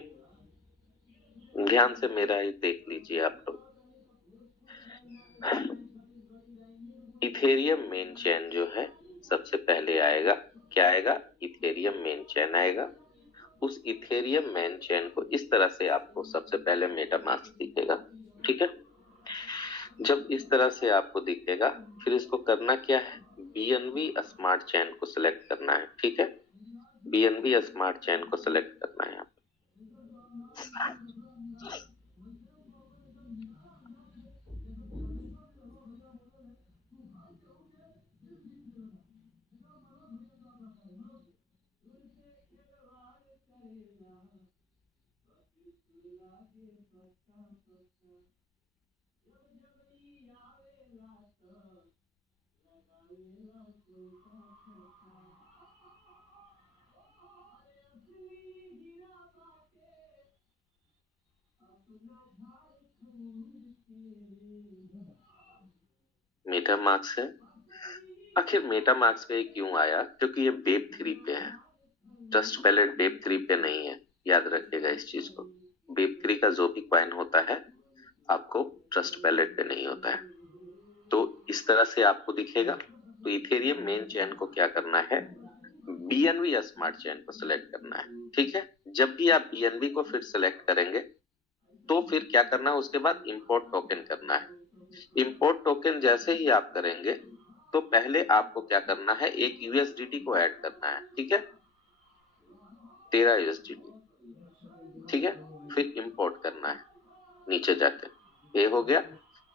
ध्यान से मेरा ही देख लीजिए आप लोग। इथेरियम मेन चेन जो है सबसे पहले आएगा, क्या आएगा, इथेरियम मेन चेन आएगा। उस इथेरियम मेन चेन को इस तरह से आपको सबसे पहले मेटामास्क दिखेगा। ठीक है, जब इस तरह से आपको दिखेगा फिर इसको करना क्या है, बीएनबी स्मार्ट चेन को सिलेक्ट करना है। ठीक है, बीएनबी स्मार्ट चेन को सिलेक्ट करना है। मेटामार्क्स है। आखिर मेटामार्क्स पे क्यों आया, क्योंकि ये वेब 3 पे है, ट्रस्ट वैलेट वेब 3 पे नहीं है। याद रखिएगा इस चीज को, वेब 3 का जो भी कॉइन होता है आपको ट्रस्ट वैलेट पे नहीं होता है। तो इस तरह से आपको दिखेगा। तो इथेरियम मेन चेन को क्या करना है, बीएनबी स्मार्ट चेन को सिलेक्ट करना है। ठीक है, जब भी आप बीएनबी को फिर सिलेक्ट करेंगे तो फिर क्या करना है, उसके बाद इंपोर्ट टोकन करना है। इंपोर्ट टोकन जैसे ही आप करेंगे तो पहले आपको क्या करना है, एक यूएसडीटी को ऐड करना है। ठीक है, 13 यूएसडीटी। ठीक है, फिर इंपोर्ट करना है नीचे जाके, ये हो गया।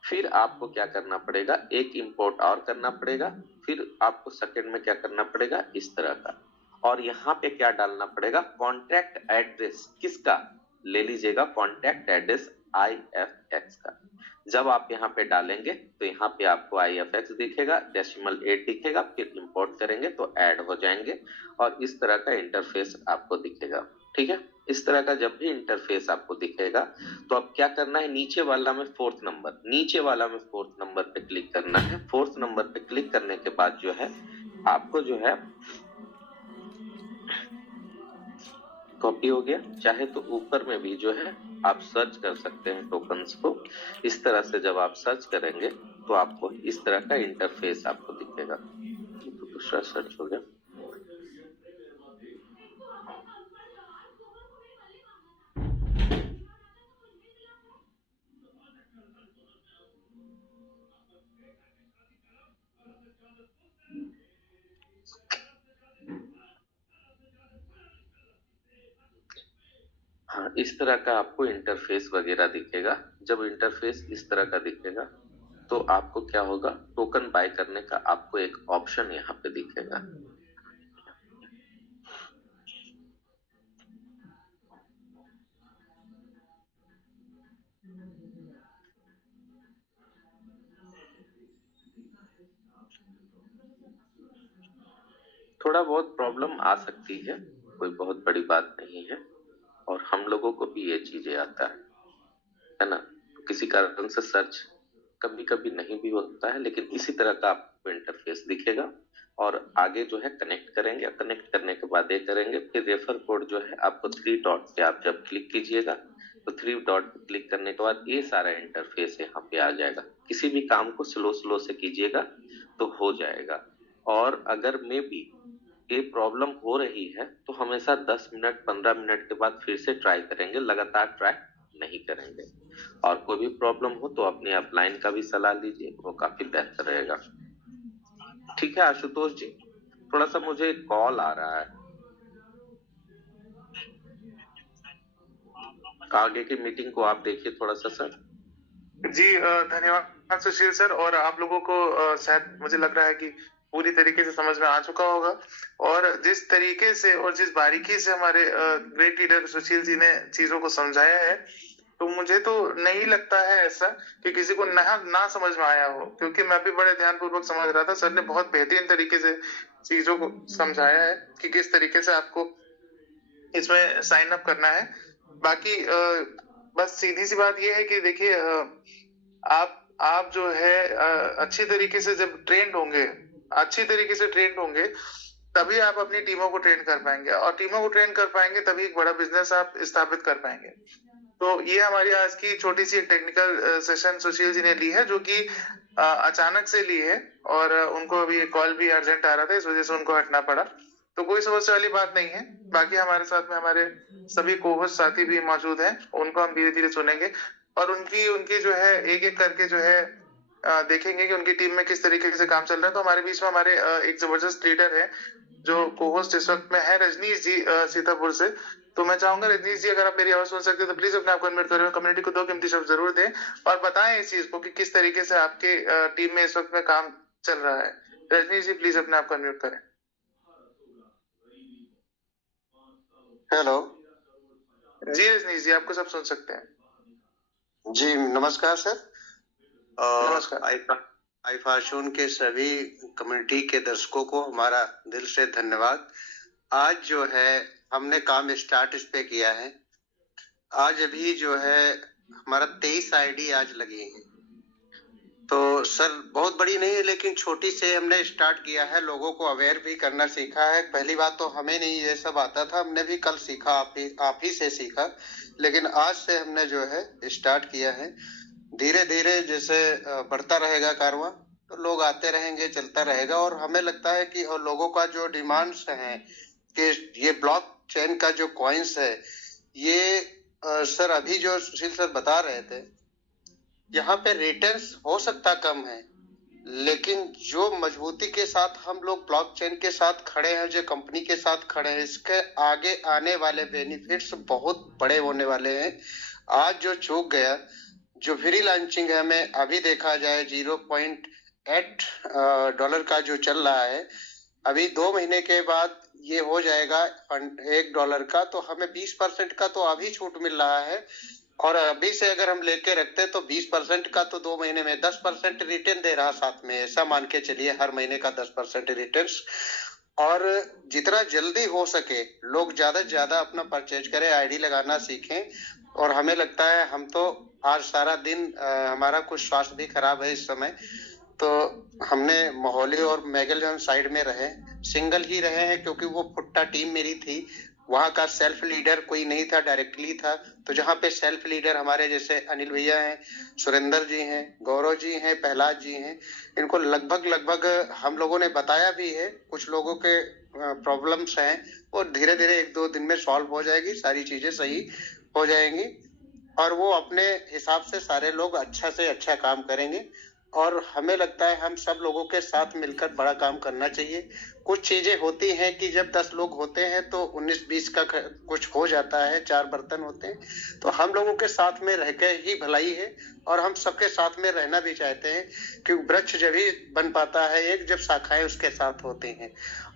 फिर आपको क्या करना पड़ेगा, एक इंपोर्ट और करना पड़ेगा। फिर आपको सेकंड में क्या करना पड़ेगा, इस तरह का। और यहाँ पे क्या डालना पड़ेगा, कॉन्ट्रैक्ट एड्रेस किसका ले लीजिएगा, कॉन्ट्रैक्ट एड्रेस IFX का। जब आप यहाँ पे डालेंगे तो यहाँ पे आपको IFX दिखेगा, डेसिमल 8 दिखेगा। फिर इंपोर्ट करेंगे तो ऐड हो जाएंगे और इस तरह का इंटरफेस आपको दिखेगा। ठीक है, इस तरह का जब भी इंटरफेस आपको दिखेगा तो अब क्या करना है, नीचे वाला में फोर्थ नंबर पे क्लिक करना है। फोर्थ नंबर पे क्लिक करने के बाद जो है आपको जो है कॉपी हो गया। चाहे तो ऊपर में भी जो है आप सर्च कर सकते हैं टोकन्स को। इस तरह से जब आप सर्च करेंगे तो आपको इस तरह का इंटरफेस आपको दिखेगा। तो दूसरा सर्च हो गया। हाँ, इस तरह का आपको इंटरफेस वगैरह दिखेगा। जब इंटरफेस इस तरह का दिखेगा तो आपको क्या होगा, टोकन बाय करने का आपको एक ऑप्शन यहाँ पे दिखेगा। थोड़ा बहुत प्रॉब्लम आ सकती है, कोई बहुत बड़ी बात नहीं है, और हम लोगों को भी ये चीजें आता है ना। किसी कारण से सर्च कभी कभी नहीं भी होता है, लेकिन इसी तरह का आपको इंटरफेस दिखेगा। और आगे जो है कनेक्ट करेंगे, कनेक्ट करने के बाद ये करेंगे। फिर रेफर कोड जो है आपको 3 डॉट पे आप जब क्लिक कीजिएगा तो 3 डॉट पे क्लिक करने के बाद ये सारा इंटरफेस यहाँ पे आ जाएगा। किसी भी काम को स्लो से कीजिएगा तो हो जाएगा। और अगर मे भी ये प्रॉब्लम हो रही है तो हमेशा 10 मिनट 15 मिनट के बाद फिर से ट्राई करेंगे, लगातार ट्राई नहीं करेंगे। और कोई भी प्रॉब्लम हो तो अपने अपलाइन का भी सलाह लीजिए, वो काफी बेहतर रहेगा। ठीक है आशुतोष जी, थोड़ा सा मुझे कॉल आ रहा है, आगे की मीटिंग को आप देखिए थोड़ा सा सर। जी धन्यवाद सुशील सर। और आप लोगों को शायद मुझे लग रहा है कि पूरी तरीके से समझ में आ चुका होगा। और जिस तरीके से और जिस बारीकी से हमारे ग्रेट लीडर सुशील जी ने चीजों को समझाया है, तो मुझे तो नहीं लगता है ऐसा कि किसी को ना समझ में आया हो, क्योंकि मैं भी बड़े ध्यानपूर्वक समझ रहा था। सर ने बहुत बेहतरीन तरीके से चीजों को समझाया है कि किस तरीके से आपको इसमें साइन अप करना है। बाकी बस सीधी सी बात ये है कि देखिए, आप जो है अच्छी तरीके से जब अच्छी तरीके से ट्रेंड होंगे, तभी आप अपनी टीमों को ट्रेन कर पाएंगे, और टीमों को ट्रेन कर पाएंगे तभी एक बड़ा बिजनेस आप स्थापित कर पाएंगे। तो ये हमारी आज की छोटी सी एक टेक्निकल सेशन सुशील जी ने ली है, जो कि अचानक से ली है, और उनको अभी कॉल भी अर्जेंट आ रहा था, इस वजह से उनको हटना पड़ा। तो कोई समस्या वाली बात नहीं है। बाकी हमारे साथ में हमारे सभी कोहोस्ट साथी भी मौजूद हैं, उनको हम धीरे धीरे सुनेंगे, और उनकी जो है एक एक करके जो है देखेंगे कि उनकी टीम में किस तरीके से काम चल रहा है। तो हमारे बीच में हमारे एक जबरदस्त लीडर है जो कोहोस्ट इस वक्त में है, रजनीश जी सीतापुर से। तो मैं चाहूंगा रजनीश जी, अगर आप मेरी आवाज सुन सकते हैं तो प्लीज अपने आप को अनम्यूट करें, कम्युनिटी को 2 कीमती शब्द जरूर दें और बताएं इस चीज को कि किस तरीके से आपके टीम में इस वक्त में काम चल रहा है। रजनीश जी प्लीज अपने आप को अनम्यूट करें। हेलो जी रजनीश जी, आपको सब सुन सकते हैं। जी, नमस्कार सर। नमस्कार। आई फॉर्चून के सभी कम्युनिटी के दर्शकों को हमारा दिल से धन्यवाद। आज जो है हमने काम स्टार्ट इस पे किया है। आज अभी जो है हमारा 23 आईडी आज लगी है। तो सर बहुत बड़ी नहीं है, लेकिन छोटी से हमने स्टार्ट किया है। लोगों को अवेयर भी करना सीखा है। पहली बात तो हमें नहीं ये सब आता था, हमने भी कल सीखा, आप ही से सीखा, लेकिन आज से हमने जो है स्टार्ट किया है। धीरे धीरे जैसे बढ़ता रहेगा कारवां, तो लोग आते रहेंगे, चलता रहेगा। और हमें लगता है कि और लोगों का जो डिमांड्स है कि ये ब्लॉक चेन का जो कॉइन्स है, ये सर अभी जो सुशील सर बता रहे थे, यहाँ पे रिटर्न्स हो सकता कम है, लेकिन जो मजबूती के साथ हम लोग ब्लॉकचेन के साथ खड़े हैं, जो कंपनी के साथ खड़े हैं, इसके आगे आने वाले बेनिफिट्स बहुत बड़े होने वाले हैं। आज जो चूक गया, जो फ्री लॉन्चिंग है, हमें अभी देखा जाए 0.8 डॉलर का जो चल रहा है, अभी 2 महीने के बाद ये हो जाएगा $1 का। तो हमें 20% का तो अभी छूट मिल रहा है, और अभी से अगर हम लेके रखते तो 20% का तो 2 महीने में 10% रिटर्न दे रहा साथ में। ऐसा मान के चलिए हर महीने का 10% रिटर्न। और जितना जल्दी हो सके लोग ज्यादा से ज्यादा अपना परचेज करें, आईडी लगाना सीखें। और हमें लगता है, हम तो आज सारा दिन हमारा कुछ स्वास्थ्य भी खराब है इस समय, तो हमने मोहाली और मेगलजन साइड में रहे, सिंगल ही रहे हैं, क्योंकि वो फुट्टा टीम मेरी थी। वहां का सेल्फ लीडर कोई नहीं था, डायरेक्टली था। तो जहाँ पे सेल्फ लीडर हमारे जैसे अनिल भैया हैं, सुरेंद्र जी हैं, गौरव जी हैं, प्रहलाद जी हैं, इनको लगभग हम लोगों ने बताया भी है। कुछ लोगों के प्रॉब्लम्स हैं, वो धीरे धीरे 1-2 दिन में सॉल्व हो जाएगी, सारी चीजें सही हो जाएंगी, और वो अपने हिसाब से सारे लोग अच्छा से अच्छा काम करेंगे। और हमें लगता है हम सब लोगों के साथ मिलकर बड़ा काम करना चाहिए। कुछ चीजें होती हैं कि जब 10 लोग होते हैं तो 19-20 का कुछ हो जाता है, 4 बर्तन होते हैं। तो हम लोगों के साथ में रह के ही भलाई है, और हम सबके साथ में रहना भी चाहते हैं, क्योंकि वृक्ष जब ही बन पाता है एक, जब शाखाएं उसके साथ होती हैं।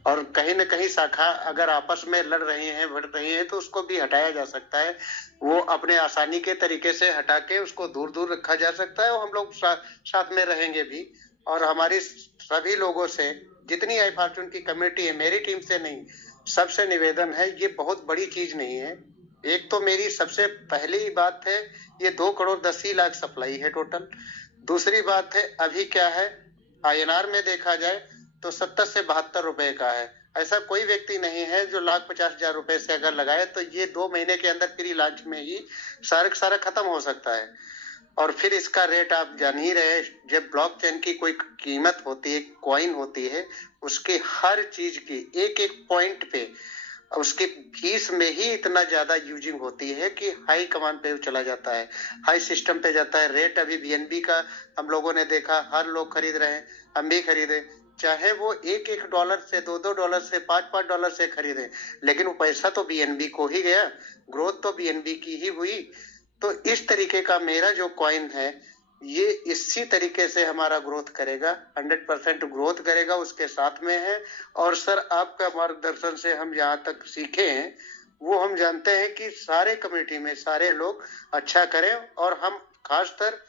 और कहीं न कहीं शाखा अगर आपस में लड़ रही हैं, बढ़ रही हैं, तो उसको भी हटाया जा सकता है। वो अपने आसानी के तरीके से हटा के उसको दूर दूर रखा जा सकता है, और हम लोग साथ में रहेंगे भी। और हमारी सभी लोगों से, जितनी आई फॉर्चून की कम्युनिटी है, मेरी टीम से नहीं, सबसे निवेदन है, ये बहुत बड़ी चीज नहीं है। एक तो मेरी सबसे पहली बात है, ये 2,80,00,000 सप्लाई है टोटल। दूसरी बात है, अभी क्या है, INR में देखा जाए तो 70 से 72 रुपए का है। ऐसा कोई व्यक्ति नहीं है जो 1,50,000 रुपए से अगर लगाए तो ये 2 महीने के अंदर फ्री लॉन्च में ही सारा खत्म हो सकता है। और फिर इसका रेट आप जान ही रहे, जब ब्लॉकचेन की कोई कीमत होती है, कॉइन होती है, उसके हर चीज की एक एक पॉइंट पे उसके फीस में ही इतना ज्यादा यूजिंग होती है कि हाई कमांड पे चला जाता है, हाई सिस्टम पे जाता है। रेट अभी BNB का हम लोगों ने देखा, हर लोग खरीद रहे हैं, हम भी खरीदे, चाहे वो $1 से $2 से $5 से खरीदे, लेकिन वो पैसा तो BNB को ही गया, ग्रोथ तो BNB की ही हुई। तो इस तरीके का मेरा जो कॉइन है, ये इसी तरीके से हमारा ग्रोथ करेगा, 100% ग्रोथ करेगा, उसके साथ में है। और सर आपका मार्गदर्शन से हम जहाँ तक सीखे हैं वो हम जानते हैं कि सारे कमेटी में सारे लोग अच्छा करें, और हम खासकर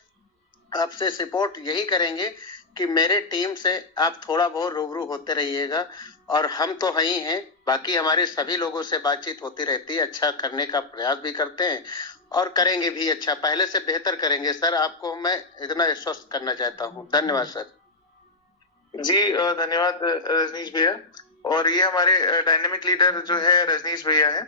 आपसे सपोर्ट यही करेंगे कि मेरे टीम से आप थोड़ा बहुत रूबरू होते रहिएगा, और हम तो ही हैं, बाकी हमारे सभी लोगों से बातचीत होती रहती है, अच्छा करने का प्रयास भी करते हैं और करेंगे भी, अच्छा पहले से बेहतर करेंगे सर। आपको मैं इतना आश्वस्त करना चाहता हूँ। धन्यवाद सर। जी धन्यवाद रजनीश भैया। और ये हमारे डायनेमिक लीडर जो है रजनीश भैया है,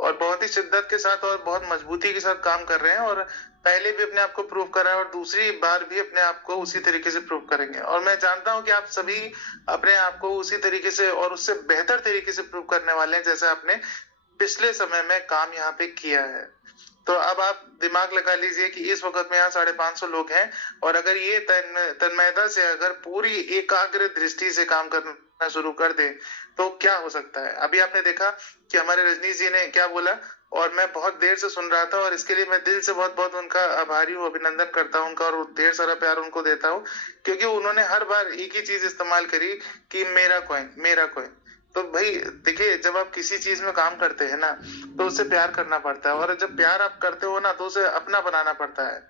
और बहुत ही शिद्दत के साथ और बहुत मजबूती के साथ काम कर रहे हैं, और पहले भी अपने आप को प्रूव करा है और दूसरी बार भी अपने आप को उसी तरीके से प्रूव करेंगे। और मैं जानता हूं कि आप सभी अपने आप को उसी तरीके से और उससे बेहतर तरीके से प्रूव करने वाले हैं, जैसे आपने पिछले समय में काम यहाँ पे किया है। तो अब आप दिमाग लगा लीजिए कि इस वक्त में यहाँ 550 लोग हैं, और अगर ये तन्मयता से अगर पूरी एकाग्र दृष्टि से काम करना शुरू कर दे तो क्या हो सकता है। अभी आपने देखा कि हमारे रजनीश जी ने क्या बोला, और मैं बहुत देर से सुन रहा था, और इसके लिए मैं दिल से बहुत बहुत उनका आभारी हूँ, अभिनंदन करता हूँ उनका, और ढेर सारा प्यार उनको देता हूँ, क्योंकि उन्होंने हर बार एक ही चीज इस्तेमाल करी कि मेरा कॉइन मेरा कॉइन। तो भाई देखिए, जब आप किसी चीज में काम करते हैं ना तो उससे प्यार करना पड़ता है, और जब प्यार आप करते हो ना तो उसे अपना बनाना पड़ता है।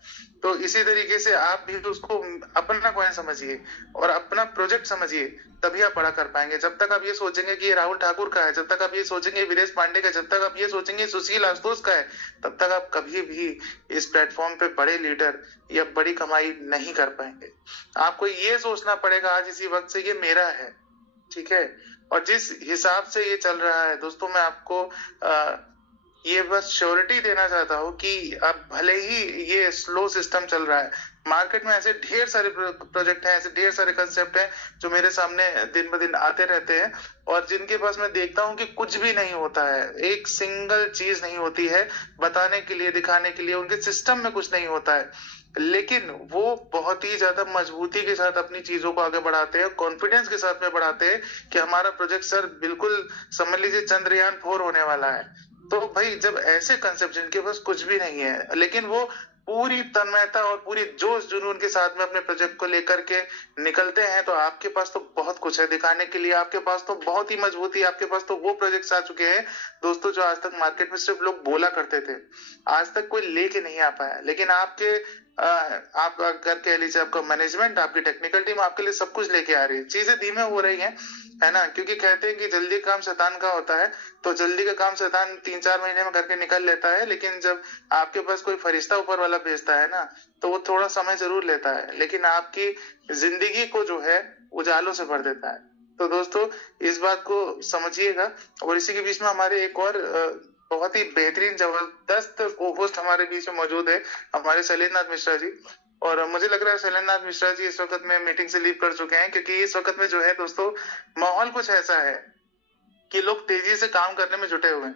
तो इसी तरीके से आप भी उसको अपना कॉइन समझिए और अपना प्रोजेक्ट समझिए, तभी आप बड़ा कर पाएंगे। जब तक आप ये सोचेंगे कि ये राहुल ठाकुर का है, जब तक आप ये सोचेंगे वीरेश पांडे का, जब तक आप ये सोचेंगे सुशील आशुतोष का है, तब तक आप कभी भी इस प्लेटफॉर्म पे बड़े लीडर या बड़ी कमाई नहीं कर पाएंगे। आपको ये सोचना पड़ेगा आज इसी वक्त से, ये मेरा है, ठीक है। और जिस हिसाब से ये चल रहा है दोस्तों, मैं आपको ये बस श्योरिटी देना चाहता हूँ कि अब भले ही ये स्लो सिस्टम चल रहा है, मार्केट में ऐसे ढेर सारे प्रोजेक्ट हैं, ऐसे ढेर सारे कंसेप्ट हैं जो मेरे सामने दिन ब दिन आते रहते हैं, और जिनके पास मैं देखता हूँ कि कुछ भी नहीं होता है, एक सिंगल चीज नहीं होती है बताने के लिए, दिखाने के लिए, उनके सिस्टम में कुछ नहीं होता है, लेकिन वो बहुत ही ज्यादा मजबूती के साथ अपनी चीजों को आगे बढ़ाते हैं, कॉन्फिडेंस के साथ में बढ़ाते हैं कि हमारा प्रोजेक्ट सर बिल्कुल समझ लीजिए चंद्रयान 4 होने वाला है। तो भाई जब ऐसे कंसेप्ट जिनके पास कुछ भी नहीं है, लेकिन वो पूरी तन्मयता और पूरी जोश जुनून के साथ में अपने प्रोजेक्ट को लेकर के निकलते हैं, तो आपके पास तो बहुत कुछ है दिखाने के लिए, आपके पास तो बहुत ही मजबूती, आपके पास तो वो प्रोजेक्ट्स आ चुके हैं दोस्तों जो आज तक मार्केट में सिर्फ लोग बोला करते थे, आज तक कोई लेके नहीं आ पाया। लेकिन आपके आप अगर कह लीजिए आपका मैनेजमेंट, आपकी टेक्निकल टीम आपके लिए सब कुछ लेके आ रही है, चीजें धीमे हो रही हैं, है ना, क्योंकि कहते हैं कि जल्दी काम शैतान का होता है, तो जल्दी का काम शैतान 3-4 महीने में करके निकल लेता है, लेकिन जब आपके पास कोई फरिश्ता ऊपर वाला भेजता है ना तो वो थोड़ा समय जरूर लेता है, लेकिन आपकी जिंदगी को जो है उजालों से भर देता है। तो दोस्तों इस बात को समझिएगा। और इसी के बीच में हमारे एक और बहुत ही बेहतरीन जबरदस्त को-होस्ट हमारे बीच में मौजूद है, हमारे शैलेंद्रनाथ मिश्रा जी। और मुझे लग रहा है शैलेंद्रनाथ मिश्रा जी इस वक्त में मीटिंग से लीव कर चुके हैं, क्योंकि इस वक्त में जो है दोस्तों माहौल कुछ ऐसा है कि लोग तेजी से काम करने में जुटे हुए हैं।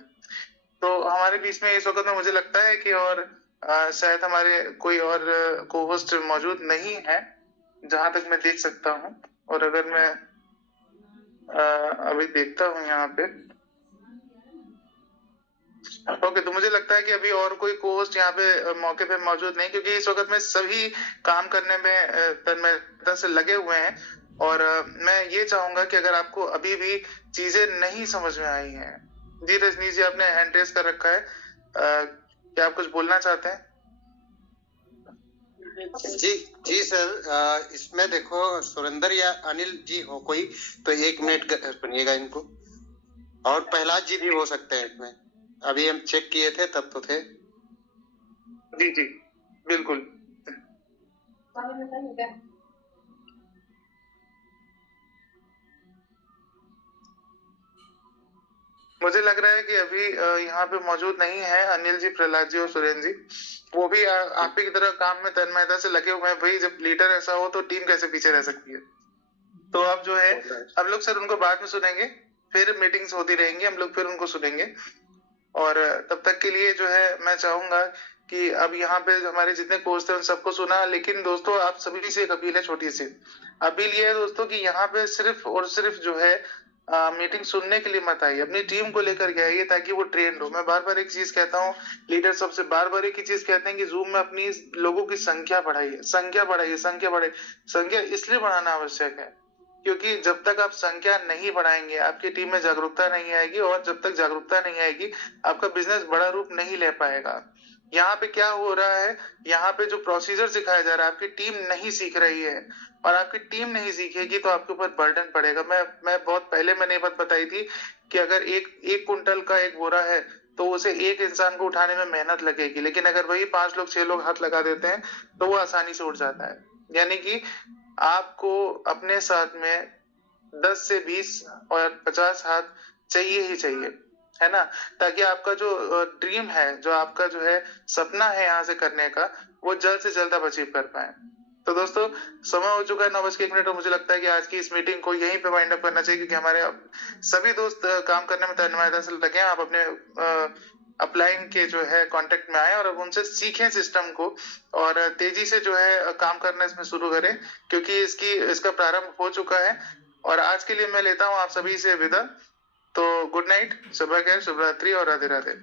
तो हमारे बीच में इस वक्त में मुझे लगता है कि और शायद हमारे कोई और को-होस्ट मौजूद नहीं है जहां तक मैं देख सकता हूं। और अगर मैं अभी देखता हूं यहाँ पे, ओके, तो मुझे लगता है कि अभी और कोई को-होस्ट यहाँ पे मौके पे मौजूद नहीं, क्योंकि इस वक्त में सभी काम करने में तन्मयता से लगे हुए हैं। और मैं ये चाहूंगा कि अगर आपको अभी भी चीजें नहीं समझ में आई हैं, जी रजनीश जी आपने हैंड रेस कर रखा है, क्या आप कुछ बोलना चाहते हैं? जी जी सर, इसमें देखो सुरेंद्र या अनिल जी हो कोई तो 1 मिनट सुनिएगा इनको, और प्रहलाद जी भी हो सकते हैं इसमें, अभी हम चेक किए थे तब तो थे। जी जी बिल्कुल। मुझे लग रहा है कि अभी यहाँ पे मौजूद नहीं है अनिल जी, प्रहलाद जी और सुरेंद्र जी, वो भी आप ही की तरह काम में तन्मयता से लगे हुए हैं। भाई जब लीडर ऐसा हो तो टीम कैसे पीछे रह सकती है। तो अब जो है हम लोग सर उनको बाद में सुनेंगे, फिर मीटिंग्स होती रहेंगी, हम लोग फिर उनको सुनेंगे। और तब तक के लिए जो है मैं चाहूंगा कि अब यहाँ पे हमारे जितने कोर्स थे उन सबको सुना, लेकिन दोस्तों आप सभी से एक अपील है, छोटी सी अपील ये है दोस्तों कि यहाँ पे सिर्फ और सिर्फ जो है मीटिंग सुनने के लिए मत आइए, अपनी टीम को लेकर के आइए ताकि वो ट्रेंड हो। मैं बार बार एक चीज कहता हूँ, लीडर सबसे बार बार एक ही चीज कहते हैं कि जूम में अपनी लोगों की संख्या बढ़ाइए, संख्या बढ़ाइए, संख्या बढ़ाइए। संख्या इसलिए बढ़ाना आवश्यक है क्योंकि जब तक आप संख्या नहीं बढ़ाएंगे, आपकी टीम में जागरूकता नहीं आएगी, और जब तक जागरूकता नहीं आएगी, आपका बिजनेस बड़ा रूप नहीं ले पाएगा। यहाँ पे क्या हो रहा है, यहाँ पे जो प्रोसीजर सिखाया जा रहा है, आपकी टीम नहीं सीख रही है, और आपकी टीम नहीं सीखेगी तो आपके ऊपर बर्डन पड़ेगा। मैं बहुत पहले मैंने ये बात बताई थी कि अगर एक कुंटल का एक बोरा है तो उसे एक इंसान को उठाने में मेहनत लगेगी, लेकिन अगर वही 5 लोग 6 लोग हाथ लगा देते हैं तो वो आसानी से उठ जाता है। यानी कि आपको अपने साथ में 10 से 20 और 50 हाथ चाहिए ही चाहिए, है ना, ताकि आपका जो ड्रीम है, जो आपका जो है सपना है यहाँ से करने का, वो जल्द से जल्द आप अचीव कर पाए। तो दोस्तों, समय हो चुका है 9:01 और मुझे लगता है कि आज की इस मीटिंग को यहीं पे वाइंड अप करना चाहिए, क्योंकि हमारे सभी दोस्त काम करने में तन्मयता से लगे हैं। आप अपने अपलाइन के जो है कांटेक्ट में आए और अब उनसे सीखें सिस्टम को, और तेजी से जो है काम करना इसमें शुरू करें, क्योंकि इसका प्रारंभ हो चुका है। और आज के लिए मैं लेता हूँ आप सभी से विदा। तो गुड नाइट, सुबह खैर, शुभ रात्रि और राधे राधे।